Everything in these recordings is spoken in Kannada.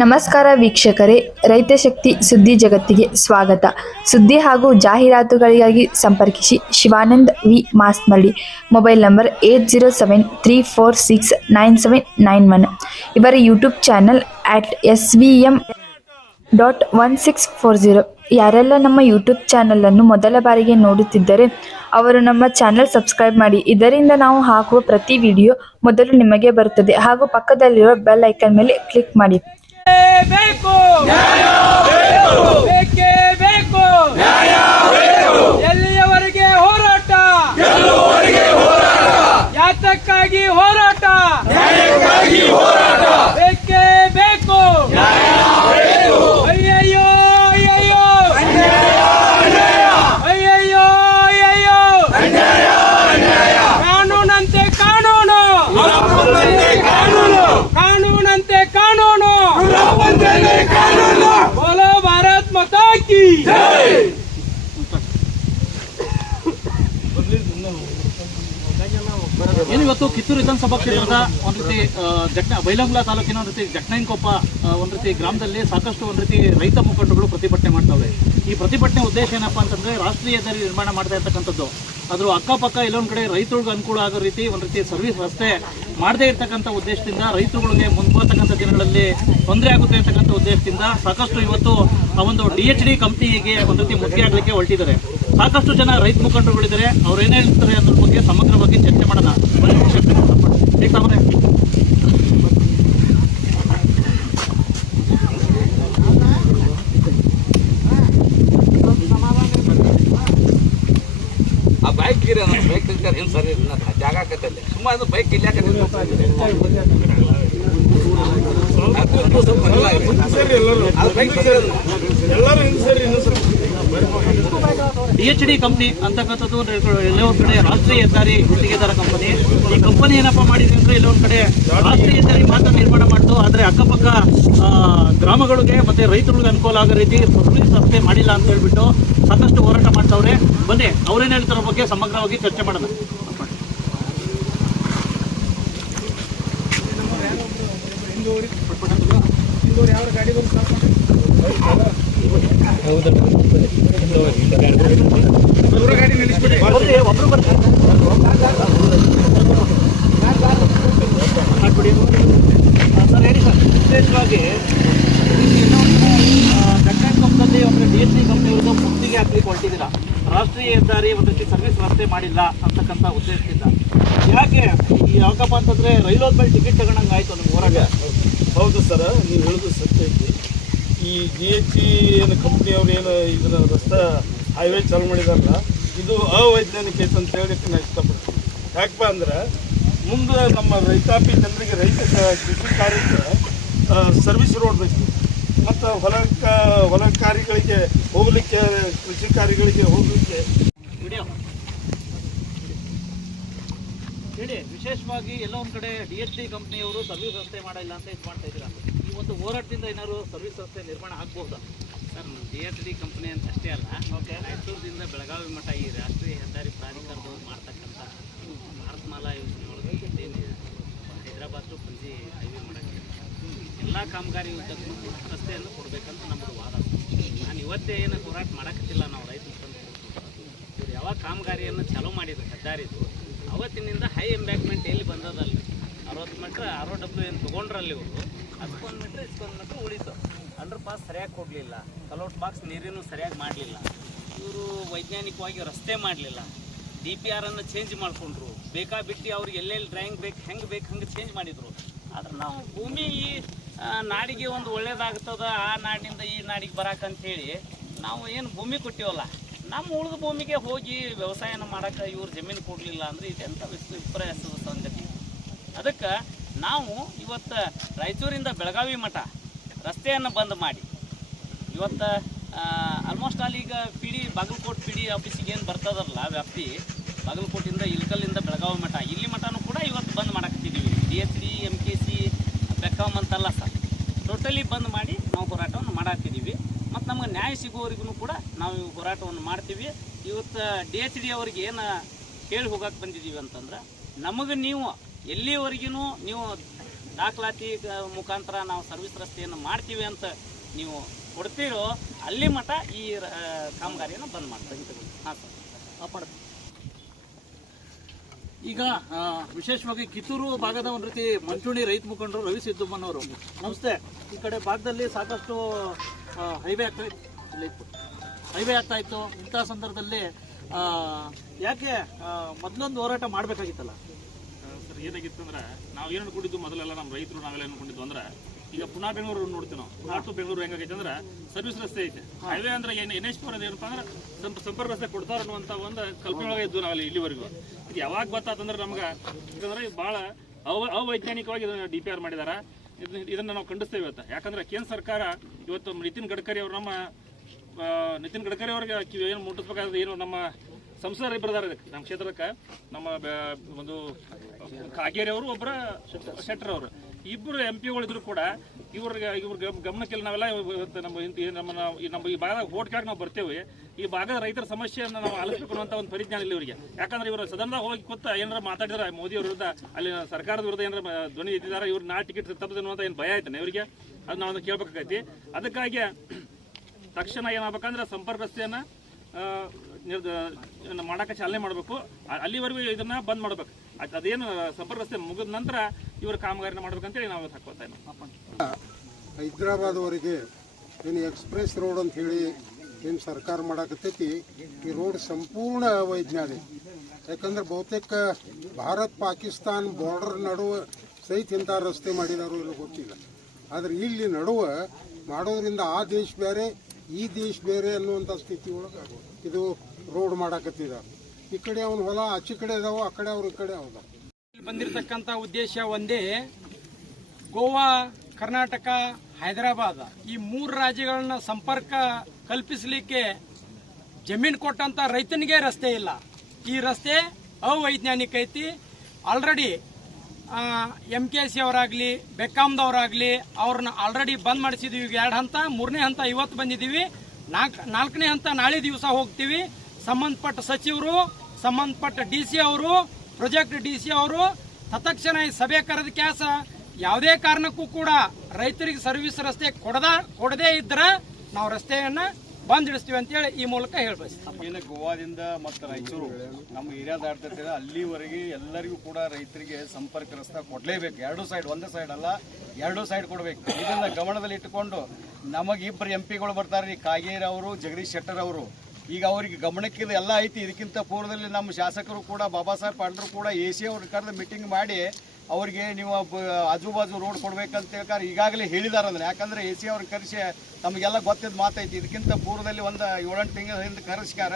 ನಮಸ್ಕಾರ ವೀಕ್ಷಕರೇ, ರೈತ ಶಕ್ತಿ ಸುದ್ದಿ ಜಗತ್ತಿಗೆ ಸ್ವಾಗತ. ಸುದ್ದಿ ಹಾಗೂ ಜಾಹೀರಾತುಗಳಿಗಾಗಿ ಸಂಪರ್ಕಿಸಿ ಶಿವಾನಂದ್ ವಿ ಮಾಸ್ನಳ್ಳಿ. Mobile number 8073469791. ಇವರ ಯೂಟ್ಯೂಬ್ ಚಾನಲ್ @svm.1640. ಯಾರೆಲ್ಲ ನಮ್ಮ ಯೂಟ್ಯೂಬ್ ಚಾನಲ್ ಅನ್ನು ಮೊದಲ ಬಾರಿಗೆ ನೋಡುತ್ತಿದ್ದರೆ ಅವರು ನಮ್ಮ ಚಾನಲ್ ಸಬ್ಸ್ಕ್ರೈಬ್ ಮಾಡಿ. ಇದರಿಂದ ನಾವು ಹಾಕುವ ಪ್ರತಿ ವಿಡಿಯೋ ಮೊದಲು ನಿಮಗೆ ಬರುತ್ತದೆ. ಹಾಗೂ ಪಕ್ಕದಲ್ಲಿರುವ ಬೆಲ್ ಐಕಾನ್ ಮೇಲೆ ಕ್ಲಿಕ್ ಮಾಡಿ. ಬೇಕು ಬೇಕೇ ಬೇಕು ಎಲ್ಲಿಯವರೆಗೆ ಹೋರಾಟ, ಯಾತಕ್ಕಾಗಿ ಹೋರಾಟ, ಬೇಕೇ ಬೇಕು. ಅಯ್ಯಯ್ಯೋ ಅಯ್ಯಯ್ಯೋ ಅಯ್ಯಯ್ಯೋ ಅಯ್ಯಯ್ಯೋ, ಕಾನೂನಂತೆ ಕಾನೂನು, ಕಾನೂನಂತೆ ಕಾನೂನು. बोलो भारत माता की जय. ಏನಿವತ್ತು ಕಿತ್ತೂರು ವಿಧಾನಸಭಾ ಕ್ಷೇತ್ರದ ಒಂದು ರೀತಿ ಬೈಲಹೊಂಗಲ ತಾಲೂಕಿನ ಒಂದು ರೀತಿ ಜಟ್ನಾಯನಕೊಪ್ಪ ಒಂದು ರೀತಿ ಗ್ರಾಮದಲ್ಲಿ ಸಾಕಷ್ಟು ಒಂದು ರೀತಿ ರೈತ ಮುಖಂಡರುಗಳು ಪ್ರತಿಭಟನೆ ಮಾಡ್ತಾವೆ. ಈ ಪ್ರತಿಭಟನೆ ಉದ್ದೇಶ ಏನಪ್ಪಾ ಅಂತಂದ್ರೆ ರಾಷ್ಟ್ರೀಯ ಹೆದ್ದಾರಿ ನಿರ್ಮಾಣ ಮಾಡ್ತಾ ಇರ್ತಕ್ಕಂಥದ್ದು. ಅದ್ರ ಅಕ್ಕಪಕ್ಕ ಎಲ್ಲೊಂದು ಕಡೆ ರೈತರಿಗೆ ಅನುಕೂಲ ಆಗೋ ರೀತಿ ಒಂದು ರೀತಿ ಸರ್ವಿಸ್ ರಸ್ತೆ ಮಾಡದೇ ಇರ್ತಕ್ಕಂಥ ಉದ್ದೇಶದಿಂದ ರೈತರುಗಳಿಗೆ ಮುಂಬರ್ತಕ್ಕಂಥ ದಿನಗಳಲ್ಲಿ ತೊಂದರೆ ಆಗುತ್ತೆ ಅಂತಕ್ಕಂಥ ಉದ್ದೇಶದಿಂದ ಸಾಕಷ್ಟು ಇವತ್ತು ಆ ಒಂದು DHD ಕಂಪ್ನಿಗೆ ಒಂದು ರೀತಿ ಮುಖ್ಯ ಆಗಲಿಕ್ಕೆ ಹೊರಟಿದ್ದಾರೆ. ಸಾಕಷ್ಟು ಜನ ರೈತ ಮುಖಂಡರುಗಳಿದ್ದಾರೆ. ಅವ್ರು ಏನೇ ಹೇಳ್ತಾರೆ ಅದ್ರ ಬಗ್ಗೆ ಸಮಗ್ರವಾಗಿ ಚರ್ಚೆ ಮಾಡೋಣ. ಆ ಬೈಕ್ ಬೈಕ್ ಏನು ಸರಿ ಜಾಗ ಆಕತ್ತಲ್ಲಿ ಸುಮ್ಮನೆ ಅದು ಬೈಕ್ ಇಲ್ಲಿ DHD ಕಂಪನಿ ಅಂತಕ್ಕಂಥದ್ದು ಎಲ್ಲೊಂದು ಕಡೆ ರಾಷ್ಟ್ರೀಯ ಹೆದ್ದಾರಿ ಗುತ್ತಿಗೆದಾರ ಕಂಪನಿ. ಈ ಕಂಪನಿ ಏನಪ್ಪಾ ಮಾಡಿದೆ ಅಂದ್ರೆ ಎಲ್ಲೊಂದು ಕಡೆ ರಾಷ್ಟ್ರೀಯ ಹೆದ್ದಾರಿ ಮಾತ್ರ ನಿರ್ಮಾಣ ಮಾಡ್ತು, ಆದ್ರೆ ಅಕ್ಕಪಕ್ಕ ಗ್ರಾಮಗಳಿಗೆ ಮತ್ತೆ ರೈತರಿಗೆ ಅನುಕೂಲ ಆಗೋ ರೀತಿ ಸರ್ವಿಸ್ ರಸ್ತೆ ಮಾಡಿಲ್ಲ ಅಂತ ಹೇಳ್ಬಿಟ್ಟು ಸಾಕಷ್ಟು ಹೋರಾಟ ಮಾಡ್ತಾವ್ರೆ. ಬನ್ನಿ ಅವ್ರೇನು ಹೇಳ್ತಾರ ಬಗ್ಗೆ ಸಮಗ್ರವಾಗಿ ಚರ್ಚೆ ಮಾಡೋಣ. ಸರ್ ಹೇಳಿ ಸರ್, ವಿಶೇಷವಾಗಿ ಜಟ್ನಾಯನಕೊಪ್ಪದಲ್ಲಿ ಒಂದು DHD ಕಂಪ್ನಿಯವ್ರದ್ದು ಮುಕ್ತಿಗೆ ಹಾಕ್ಲಿಕ್ಕೆ ಹೊರಟಿದ್ದೀರಾ. ರಾಷ್ಟ್ರೀಯ ಹೆದ್ದಾರಿ ಒಂದು ರೀತಿ ಸರ್ವಿಸ್ ರಸ್ತೆ ಮಾಡಿಲ್ಲ ಅಂತಕ್ಕಂಥ ಉದ್ದೇಶದಿಂದ ಯಾಕೆ ಯಾಕಪ್ಪ ಅಂತಂದ್ರೆ ರೈಲ್ವೆ ಮೇಲೆ ಟಿಕೆಟ್ ತಗೊಂಡಂಗೆ ಆಯ್ತು ನಿಮ್ಗೆ ಹೊರಗೆ? ಹೌದು ಸರ್, ನೀವು ಹೇಳೋದು ಸತ್ಯ ಐತಿ. ಈ DHD ಏನು ಕಂಪ್ನಿಯವ್ರು ಏನು ಇದನ್ನ ರಸ್ತೆ ಹೈವೇ ಚಾಲು ಮಾಡಿದಾರಲ್ಲ, ಇದು ಅವೈಜ್ಞಾನಿಕ ಐತೆ ಅಂತ ಹೇಳಕ್ಕೆ ನಾನು ಇಷ್ಟಪಡ್ತೀನಿ. ಯಾಕಪ್ಪ ಅಂದ್ರೆ ಮುಂದೆ ನಮ್ಮ ರೈತಾಪಿ ಜನರಿಗೆ ರೈತ ಕೃಷಿ ಕಾರ್ಯಕ್ಕೆ ಸರ್ವಿಸ್ ರೋಡ್ ಬೇಕು, ಮತ್ತು ಹೊಲ ಕಾರ್ಯಗಳಿಗೆ ಹೋಗ್ಲಿಕ್ಕೆ, ಕೃಷಿ ಕಾರ್ಯಗಳಿಗೆ ಹೋಗ್ಲಿಕ್ಕೆ. ಹೇಳಿ, ವಿಶೇಷವಾಗಿ ಎಲ್ಲ ಒಂದು ಕಡೆ DHD ಕಂಪ್ನಿಯವರು ಸರ್ವಿಸ್ ರಸ್ತೆ ಮಾಡಿಲ್ಲ ಅಂತ ಇದು ಮಾಡ್ತಾ ಇದ್ದೀರಾ. ಈ ಒಂದು ಹೋರಾಟದಿಂದ ಏನಾದ್ರು ಸರ್ವಿಸ್ ರಸ್ತೆ ನಿರ್ಮಾಣ ಆಗ್ಬಹುದಾ? ಸರ್, DHD ಕಂಪನಿ ಅಂತ ಅಷ್ಟೇ ಅಲ್ಲ, ರಾಯಚೂರದಿಂದ ಬೆಳಗಾವಿ ಮಠ ಈ ರಾಷ್ಟ್ರೀಯ ಹೆದ್ದಾರಿ ಪ್ರಾಧಿಕಾರದವರು ಮಾಡ್ತಕ್ಕಂಥ ಭಾರತಮಾಲಾ ಯೋಜನೆ ಒಳಗೆ ಏನು ಹೈದರಾಬಾದ್ ಟು ಪಂಜಿ ಹೈವೇ ಮಾಡೋಕ್ಕೆ ಎಲ್ಲ ಕಾಮಗಾರಿ ಉದ್ದಕ್ಕೂ ರಸ್ತೆಯನ್ನು ಕೊಡಬೇಕಂತ ನಮ್ಮದು ವಾದ. ನಾನು ಇವತ್ತೇ ಏನು ಹೋರಾಟ ಮಾಡೋಕ್ಕತ್ತಿಲ್ಲ, ನಾವು ರೈತ ಮುಖಂಡರು ಇವ್ರು ಯಾವಾಗ ಕಾಮಗಾರಿಯನ್ನು ಚಾಲೂ ಮಾಡಿದ್ರು ಹೆದ್ದಾರಿದು ಅವತ್ತಿನಿಂದ ಹೈ ಎಂಬ್ಯಾಕ್ಮೆಂಟ್ ಎಲ್ಲಿ ಬಂದದಲ್ಲ, 60 ಮೀಟ್ರ್ ROW ಏನು ತೊಗೊಂಡ್ರಲ್ಲಿ ಇವರು, ಅದಕ್ಕೊಂದು ಮೀಟ್ರ್ ಇಸ್ಕೊಂದು ಮೀಟ್ರ್ ಉಳಿತು. ಅಂಡರ್ ಪಾಸ್ ಸರಿಯಾಗಿ ಕೊಡಲಿಲ್ಲ, ಕಲೌಟ್ ಬಾಕ್ಸ್ ನೀರಿನೂ ಸರಿಯಾಗಿ ಮಾಡಲಿಲ್ಲ, ಇವರು ವೈಜ್ಞಾನಿಕವಾಗಿ ರಸ್ತೆ ಮಾಡಲಿಲ್ಲ, DPR ಅನ್ನು ಚೇಂಜ್ ಮಾಡಿಕೊಂಡ್ರು, ಬೇಕಾಬಿಟ್ಟು ಅವ್ರಿಗೆ ಎಲ್ಲೆಲ್ಲಿ ಡ್ರಾಯಿಂಗ್ ಬೇಕು ಹಂಗೆ ಚೇಂಜ್ ಮಾಡಿದರು. ಆದ್ರೆ ನಾವು ಭೂಮಿ ಈ ನಾಡಿಗೆ ಒಂದು ಒಳ್ಳೇದಾಗ್ತದ, ಆ ನಾಡಿನಿಂದ ಈ ನಾಡಿಗೆ ಬರಾಕಂತೇಳಿ ನಾವು ಏನು ಭೂಮಿ ಕೊಟ್ಟಿವಲ್ಲ, ನಮ್ಮ ಉಳಿದ ಭೂಮಿಗೆ ಹೋಗಿ ವ್ಯವಸಾಯನ ಮಾಡೋಕ್ಕೆ ಇವ್ರು ಜಮೀನು ಕೊಡಲಿಲ್ಲ ಅಂದರೆ ಇದೆಂಥ ವಿಪರ್ಯಾಸದ ಸಂಗತಿ. ಅದಕ್ಕೆ ನಾವು ಇವತ್ತು ರಾಯಚೂರಿಂದ ಬೆಳಗಾವಿ ಮಠ ರಸ್ತೆಯನ್ನು ಬಂದ್ ಮಾಡಿ ಇವತ್ತು ಆಲ್ಮೋಸ್ಟ್ ಆಲ್ ಈಗ ಬಾಗಲಕೋಟೆ PD ಆಫೀಸಿಗೆ ಏನು ಬರ್ತದಲ್ಲ ವ್ಯಾಪ್ತಿ, ಬಾಗಲಕೋಟಿಂದ ಇಲ್ಕಲ್ಲಿಂದ ಬೆಳಗಾವಿ ಮಠ ಇಲ್ಲಿ ಮಠನೂ ಕೂಡ ಇವತ್ತು ಬಂದ್ ಮಾಡಕತ್ತಿದ್ದೀವಿ. DHD MKC ಬೆಕ್ಕಾಮ್ ಅಂತಲ್ಲ ಸರ್, ಟೋಟಲಿ ಬಂದ್ ಮಾಡಿ ನಾವು ಹೋರಾಟವನ್ನು ಮಾಡಾಕ್ತಿದ್ದೀವಿ. ಮತ್ತು ನಮಗೆ ನ್ಯಾಯ ಸಿಗೋವರೆಗೂ ಕೂಡ ನಾವು ಹೋರಾಟವನ್ನು ಮಾಡ್ತೀವಿ. ಇವತ್ತು DHD ಅವ್ರಿಗೆ ಏನು ಹೇಳಿ ಹೋಗಕ್ಕೆ ಬಂದಿದ್ದೀವಿ ಅಂತಂದ್ರೆ, ನಮಗೆ ನೀವು ಎಲ್ಲಿವರೆಗೂ ನೀವು ದಾಖಲಾತಿ ಮುಖಾಂತರ ನಾವು ಸರ್ವಿಸ್ ರಸ್ತೆಯನ್ನು ಮಾಡ್ತೀವಿ ಅಂತ ನೀವು ಕೊಡ್ತೀರೋ ಅಲ್ಲಿ ಮಟ್ಟ ಈ ಕಾಮಗಾರಿಯನ್ನು ಬಂದ್ ಮಾಡ್ತೀವಿ. ಹಾಂ ಸರ್. ಈಗ ವಿಶೇಷವಾಗಿ ಕಿತ್ತೂರು ಭಾಗದ ಒಂದು ರೀತಿ ಮಂಚೂಣಿ ರೈತ ಮುಖಂಡರು ರವಿ ಸಿದ್ದಮ್ಮನವರು, ನಮಸ್ತೆ. ಈ ಕಡೆ ಭಾಗದಲ್ಲಿ ಸಾಕಷ್ಟು ಹೈವೇ ಆಗ್ತಾ ಇತ್ತು. ಇಂಥ ಸಂದರ್ಭದಲ್ಲಿ ಯಾಕೆ ಮೊದಲೊಂದು ಹೋರಾಟ ಮಾಡಬೇಕಾಗಿತ್ತಲ್ಲ ಸರ್? ಏನಾಗಿತ್ತು ಅಂದ್ರೆ ನಾವು ಏನು ಅನ್ಕೊಂಡಿದ್ದು ಮೊದಲೆಲ್ಲ ನಮ್ಮ ರೈತರು ನಾವೆಲ್ಲ ಅನ್ಕೊಂಡಿದ್ದು ಅಂದ್ರೆ ಈಗ ಪುನಃ ಬೆಂಗಳೂರು ನೋಡ್ತೀವಿ ನಾವು. ಪುನಃ ಟು ಬೆಂಗಳೂರು ಹೆಂಗಾಗೈತೆ ಅಂದ್ರೆ ಸರ್ವಿಸ್ ರಸ್ತೆ ಐತೆ. ಹೈವೇ ಅಂದ್ರೆ ಏನು NH 4 ಏನಪ್ಪ ಅಂದ್ರೆ ಸಂಪರ್ಕ ರಸ್ತೆ ಕೊಡ್ತಾರ ಅನ್ನುವಂಥ ಒಂದು ಕಲ್ಪನೆ ಒಳಗೆ ಇದ್ವು ನಾವಲ್ಲಿ ಇಲ್ಲಿವರೆಗೂ. ಇದು ಯಾವಾಗ ಗೊತ್ತಾತಂದ್ರೆ ನಮ್ಗೆ, ಯಾಕಂದ್ರೆ ಇದು ಭಾಳ ಅವೈಜ್ಞಾನಿಕವಾಗಿ ಇದನ್ನು DPR ಮಾಡಿದಾರ. ಇದನ್ನು ನಾವು ಖಂಡಿಸ್ತೇವೆ ಇವತ್ತು. ಯಾಕಂದ್ರೆ ಕೇಂದ್ರ ಸರ್ಕಾರ ಇವತ್ತು ನಿತಿನ್ ಗಡ್ಕರಿ ಅವರು, ನಮ್ಮ ನಿತಿನ್ ಗಡ್ಕರಿ ಅವ್ರಿಗೆ ಏನು ಮುಟ್ಟಿಸ್ಬೇಕಾದ್ರೆ ಏನು ನಮ್ಮ ಸಂಸದರು ಇಬ್ಬರದಾರ ನಮ್ಮ ಕ್ಷೇತ್ರಕ್ಕೆ, ನಮ್ಮ ಒಂದು ಕಾಗೇರಿ ಅವರು, ಒಬ್ಬರ ಶೆಟ್ಟರ್ ಅವರು, ಇಬ್ಬರು MP ಗಳಿದ್ರು ಕೂಡ ಇವ್ರ ಗಮನಕ್ಕೆಲ್ಲ ನಾವೆಲ್ಲ ಇವತ್ತು ನಮ್ಮ ಈ ಭಾಗದ ಹೋಟ್ಕಾಗಿ ನಾವು ಬರ್ತೇವೆ. ಈ ಭಾಗದ ರೈತರ ಸಮಸ್ಯೆಯನ್ನು ನಾವು ಆಲಿಸಬೇಕು ಅನ್ನುವಂಥ ಒಂದು ಪರಿಜ್ಞಾನ ಇಲ್ಲ ಇವರಿಗೆ. ಯಾಕಂದ್ರೆ ಇವರು ಸದನದಾಗ ಹೋಗಿ ಕೂತ ಏನಾರ ಮಾತಾಡಿದಾರೆ ಮೋದಿ ಅವ್ರ ವಿರುದ್ಧ, ಅಲ್ಲಿ ಸರ್ಕಾರದ ವಿರುದ್ಧ ಏನಾರ ಧ್ವನಿ ಎತ್ತಿದ್ದಾರೆ, ಇವ್ರು ನಾ ಟಿಕೆಟ್ ತಪ್ಪದೆ ಅನ್ನುವಂಥ ಏನು ಭಯ ಆಯ್ತಾನೆ ಇವರಿಗೆ. ಅದು ನಾವು ಕೇಳ್ಬೇಕಾಗೈತಿ. ಅದಕ್ಕಾಗಿ ತಕ್ಷಣ ಏನಾಗಬೇಕಂದ್ರೆ ಸಂಪರ್ಕ ರಸ್ತೆಯನ್ನು ಮಾಡಕ್ಕೆ ಚಾಲನೆ ಮಾಡಬೇಕು. ಅಲ್ಲಿವರೆಗೂ ಇದನ್ನ ಬಂದ್ ಮಾಡ್ಬೇಕು. ಅದೇನು ಸಂಪರ್ಕ ರಸ್ತೆ ಮುಗಿದ ನಂತರ ಇವರು ಕಾಮಗಾರಿನ ಮಾಡ್ಬೇಕಂತೇಳಿ ನಾವು ಹಾಕೋತಾ ಇದ್ದೀವಿ. ಹೈದರಾಬಾದ್ವರೆಗೆ ಏನು ಎಕ್ಸ್ಪ್ರೆಸ್ ರೋಡ್ ಅಂತ ಹೇಳಿ ಏನು ಸರ್ಕಾರ ಮಾಡಾಕತ್ತೈತಿ, ಈ ರೋಡ್ ಸಂಪೂರ್ಣ ಅವೈಜ್ಞಾನಿಕ. ಯಾಕಂದ್ರೆ ಬಹುತೇಕ ಭಾರತ್ ಪಾಕಿಸ್ತಾನ್ ಬಾರ್ಡರ್ ನಡುವೆ ಸಹಿತ ಇಂಥ ರಸ್ತೆ ಮಾಡಿದಾರೋ ಇಲ್ಲ ಗೊತ್ತಿಲ್ಲ. ಆದರೆ ಇಲ್ಲಿ ನಡುವೆ ಮಾಡೋದ್ರಿಂದ ಆ ದೇಶ ಬೇರೆ ಈ ದೇಶ ಬೇರೆ ಅನ್ನುವಂಥ ಸ್ಥಿತಿ ಒಳಗೆ ಇದು ರೋಡ್ ಮಾಡಾಕತ್ತಿದ್ದಾರೆ. ಈ ಕಡೆ ಅವನ ಹೊಲ ಆಚೆ ಕಡೆ ಅದಾವ, ಆ ಕಡೆ ಅವ್ರ ಈ ಕಡೆ ಅದಾವ. ಬಂದಿರತಕ್ಕಂಥ ಉದ್ದೇಶ ಒಂದೇ, ಗೋವಾ, ಕರ್ನಾಟಕ, ಹೈದರಾಬಾದ್ ಈ 3 ರಾಜ್ಯಗಳನ್ನ ಸಂಪರ್ಕ ಕಲ್ಪಿಸಲಿಕ್ಕೆ ಜಮೀನು ಕೊಟ್ಟಂತ ರೈತನಿಗೆ ರಸ್ತೆ ಇಲ್ಲ. ಈ ರಸ್ತೆ ಅವೈಜ್ಞಾನಿಕ ಐತಿ. ಆಲ್ರೆಡಿ MKC ಅವರಾಗ್ಲಿ, ಬೆಕ್ಕಾಂದವರಾಗ್ಲಿ ಅವ್ರನ್ನ ಆಲ್ರೆಡಿ ಬಂದ್ ಮಾಡಿಸಿದೀವಿ. 2 ಹಂತ, 3ನೇ ಹಂತ ಇವತ್ತು ಬಂದಿದ್ದೀವಿ. 4ನೇ ಹಂತ ನಾಳೆ ದಿವಸ ಹೋಗ್ತೀವಿ. ಸಂಬಂಧಪಟ್ಟ ಸಚಿವರು, ಸಂಬಂಧಪಟ್ಟ DC ಅವರು, ಪ್ರಾಜೆಕ್ಟ್ DC ಅವರು ತತ್ಕ್ಷಣ ಸಭೆ ಕರೆದ ಕ್ಯಾಸ ಯಾವುದೇ ಕಾರಣಕ್ಕೂ ಕೂಡ ರೈತರಿಗೆ ಸರ್ವಿಸ್ ರಸ್ತೆ ಕೊಡದೇ ಇದ್ರೆ ನಾವು ರಸ್ತೆಯನ್ನ ಬಂದಿಡಿಸ್ತೀವಿ ಅಂತೇಳಿ ಈ ಮೂಲಕ ಹೇಳ್ಬಯಸ್ತೀವಿ. ಏನು ಗೋವಾದಿಂದ ಮತ್ತು ರಾಯಚೂರು ನಮ್ಮ ಏರಿಯಾ ದಾಟ್ತಿರ್ತೀರ ಅಲ್ಲಿವರೆಗೆ ಎಲ್ಲರಿಗೂ ಕೂಡ ರೈತರಿಗೆ ಸಂಪರ್ಕ ರಸ್ತೆ ಕೊಡಲೇಬೇಕು. 2 ಸೈಡ್, ಒಂದೇ ಸೈಡ್ ಅಲ್ಲ, 2 ಸೈಡ್ ಕೊಡಬೇಕು. ಇದನ್ನ ಗಮನದಲ್ಲಿ ಇಟ್ಟುಕೊಂಡು ನಮಗೆ 2 MP ಬರ್ತಾರೆ, ಕಾಗೇರಿ ಅವರು, ಜಗದೀಶ್ ಶೆಟ್ಟರ್ ಅವರು. ಈಗ ಅವರಿಗೆ ಗಮನಕ್ಕೆ ಎಲ್ಲ ಐತಿ. ಇದಕ್ಕಿಂತ ಪೂರ್ವದಲ್ಲಿ ನಮ್ಮ ಶಾಸಕರು ಕೂಡ, ಬಾಬಾ ಸಾಹೇಬ್ ಪಾಟೀಲ್ ಕೂಡ AC ಅವ್ರ ಕರೆದು ಮೀಟಿಂಗ್ ಮಾಡಿ ಅವ್ರಿಗೆ ನೀವು ಆಜು ಬಾಜು ರೋಡ್ ಕೊಡ್ಬೇಕಂತ ಹೇಳ್ತಾರೆ ಈಗಾಗಲೇ ಹೇಳಿದಾರೆ. ಅಂದ್ರೆ ಯಾಕಂದ್ರೆ AC ಅವ್ರಿಗೆ ಕರೆಸಿ ನಮಗೆಲ್ಲ ಗೊತ್ತಿದ್ದ ಮಾತೈತಿ. ಇದಕ್ಕಿಂತ ಪೂರ್ವದಲ್ಲಿ ಒಂದು 7-8 ತಿಂಗಳ ಹಿಂದೆ ಕರೆಸ್ಕಾರ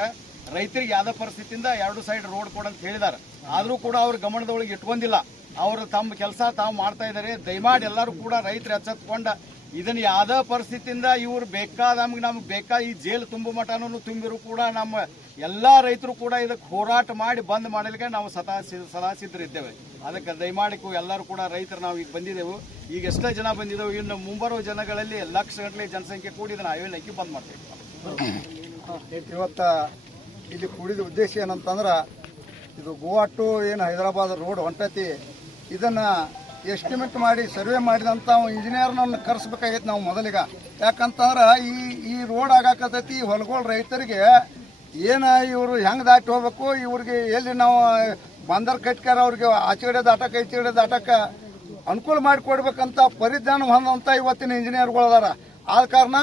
ರೈತರಿಗೆ ಯಾವ್ದೋ ಪರಿಸ್ಥಿತಿಯಿಂದ 2 ಸೈಡ್ ರೋಡ್ ಕೊಡಂತ ಹೇಳಿದಾರೆ. ಆದರೂ ಕೂಡ ಅವ್ರ ಗಮನದೊಳಗೆ ಇಟ್ಕೊಂಡಿಲ್ಲ. ಅವರು ತಮ್ಮ ಕೆಲಸ ತಾವು ಮಾಡ್ತಾ ಇದ್ದಾರೆ. ದಯಮಾಡಿ ಎಲ್ಲರೂ ಕೂಡ ರೈತರು ಎಚ್ಚೆತ್ಕೊಂಡ ಇದನ್ನ ಯಾವ್ದೋ ಪರಿಸ್ಥಿತಿಯಿಂದ ಇವ್ರು ನಮ್ಗೆ ಬೇಕಾದ ಈ ಜೈಲು ತುಂಬು ಮಠನೂ ತುಂಬಿರು ಕೂಡ ನಮ್ಮ ಎಲ್ಲಾ ರೈತರು ಕೂಡ ಇದಕ್ಕೆ ಹೋರಾಟ ಮಾಡಿ ಬಂದ್ ಮಾಡಲಿಕ್ಕೆ ನಾವು ಸದಾ ಸಿದ್ಧರಿದ್ದೇವೆ. ಅದಕ್ಕೆ ದಯಮಾಡಿ ಎಲ್ಲರೂ ಕೂಡ ರೈತರು ನಾವು ಈಗ ಬಂದಿದ್ದೆವು. ಈಗ ಎಷ್ಟೇ ಜನ ಬಂದಿದ್ದೆವು, ಇನ್ನು ಮುಂಬರುವ ಜನಗಳಲ್ಲಿ ಲಕ್ಷಗಟ್ಟಲೆ ಜನಸಂಖ್ಯೆ ಕೂಡಿ ಇದನ್ನ ಹೈವೇ ಹಾಕಿ ಬಂದ್ ಮಾಡ್ತೇವೆ. ಇವತ್ತ ಇಲ್ಲಿ ಕೂಡಿದ ಉದ್ದೇಶ ಏನಂತಂದ್ರೆ, ಇದು ಗೋವಾ ಟು ಏನು ಹೈದರಾಬಾದ್ ರೋಡ್ ಹೊಂಟೈತಿ, ಇದನ್ನ ಎಸ್ಟಿಮೇಟ್ ಮಾಡಿ ಸರ್ವೆ ಮಾಡಿದಂಥ ಇಂಜಿನಿಯರ್ನ ಕರೆಸ್ಬೇಕಾಗೈತಿ ನಾವು ಮೊದಲಿಗ. ಯಾಕಂತಂದ್ರೆ ಈ ರೋಡ್ ಆಗಾಕತೈತಿ. ಹೊಲಗಳ ರೈತರಿಗೆ ಏನು ಇವರು ಹೆಂಗೆ ದಾಟಿ ಹೋಗ್ಬೇಕು, ಇವ್ರಿಗೆ ಎಲ್ಲಿ ನಾವು ಬಂದರ್ ಕಟ್ಕ್ಯಾರ ಅವ್ರಿಗೆ ಆಚೆ ಕಡೆ ದಾಟಕ್ಕೆ ಈಚೆ ಕಡೆ ದಾಟಕ್ಕೆ ಅನುಕೂಲ ಮಾಡಿಕೊಡ್ಬೇಕಂತ ಪರಿಜ್ಞಾನ ಹೊಂದಂತ ಇವತ್ತಿನ ಇಂಜಿನಿಯರ್ಗಳು ಅದಾರ. ಆದ ಕಾರಣ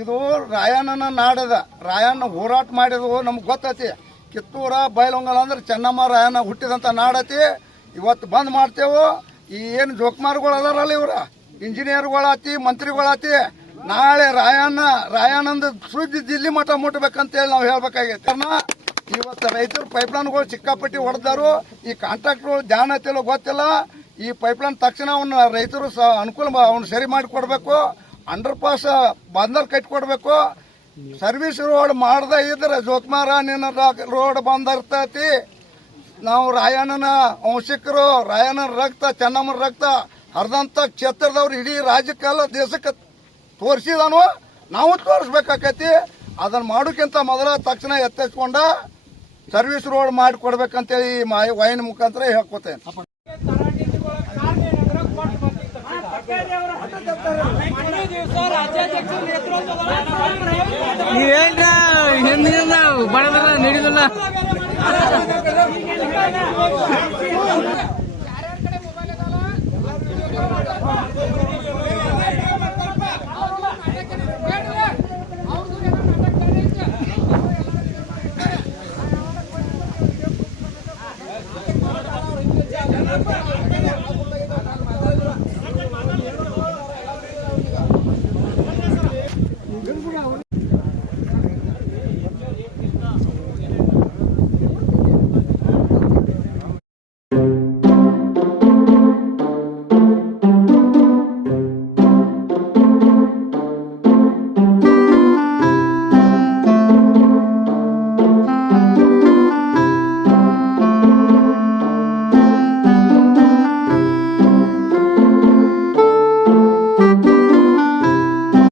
ಇದು ರಾಯಣ್ಣನ ನಾಡದ, ರಾಯಣ್ಣ ಹೋರಾಟ ಮಾಡಿದ್ವು ನಮ್ಗೆ ಗೊತ್ತೈತಿ. ಕಿತ್ತೂರ ಬೈಲೊಂಗಲ ಅಂದ್ರೆ ಚೆನ್ನಮ್ಮ ರಾಯಣ್ಣ ಹುಟ್ಟಿದಂಥ ನಾಡತಿ. ಇವತ್ತು ಬಂದ್ ಮಾಡ್ತೇವೆ. ಈ ಏನು ಜೋಕುಮಾರ್ಗಳು ಅದಾರಲ್ಲ ಇವ್ರ ಇಂಜಿನಿಯರ್ಗಳಾತಿ, ಮಂತ್ರಿಗಳಾತಿ, ನಾಳೆ ರಾಯಣ್ಣಂದ ಸುದ್ದಿ ದಿಲ್ಲಿ ಮಠ ಮುಟ್ಟಬೇಕಂತೇಳಿ ನಾವು ಹೇಳ್ಬೇಕಾಗೈತೆ. ಕಾರಣ ಇವತ್ತು ರೈತರು ಪೈಪ್ಲೈನ್ಗಳು ಸಿಕ್ಕಾಪಟ್ಟಿ ಹೊಡೆದಾರು. ಈ ಕಾಂಟ್ರಾಕ್ಟ್ಗಳು ಜಾಣ ಐತಿಲ್ಲ ಗೊತ್ತಿಲ್ಲ. ಈ ಪೈಪ್ಲೈನ್ ತಕ್ಷಣ ಅವನ್ನ ರೈತರು ಅನುಕೂಲ ಅವ್ನು ಸರಿ ಮಾಡಿ ಕೊಡಬೇಕು. ಅಂಡರ್ ಪಾಸ್ ಬಂದರ್ ಕಟ್ಟಿಕೊಡ್ಬೇಕು. ಸರ್ವಿಸ್ ರೋಡ್ ಮಾಡದೇ ಇದ್ರೆ ಜೋಕುಮಾರ ನಿನ್ನ ರೋಡ್ ಬಂದಿರ್ತೈತಿ. ನಾವು ರಾಯಣ್ಣನ ವಂಶಿಕರು, ರಾಯಣ್ಣನ ರಕ್ತ, ಚೆನ್ನಮ್ಮನ ರಕ್ತ ಹರಿದಂತ ಕ್ಷೇತ್ರದವ್ರು ಇಡೀ ರಾಜ್ಯಕ್ಕೆಲ್ಲ ದೇಶಕ್ಕೆ ತೋರಿಸಿದಾನು, ನಾವು ತೋರಿಸ್ಬೇಕಾಕೈತಿ. ಅದನ್ನ ಮಾಡೋಕ್ಕಿಂತ ಮೊದಲ ತಕ್ಷಣ ಎತ್ತಿಸ್ಕೊಂಡ ಸರ್ವಿಸ್ ರೋಡ್ ಮಾಡಿ ಕೊಡ್ಬೇಕಂತೇಳಿ ವಾಹಿನಿ ಮುಖಾಂತರ ಹೇಳ್ಕೊತೇನೆ.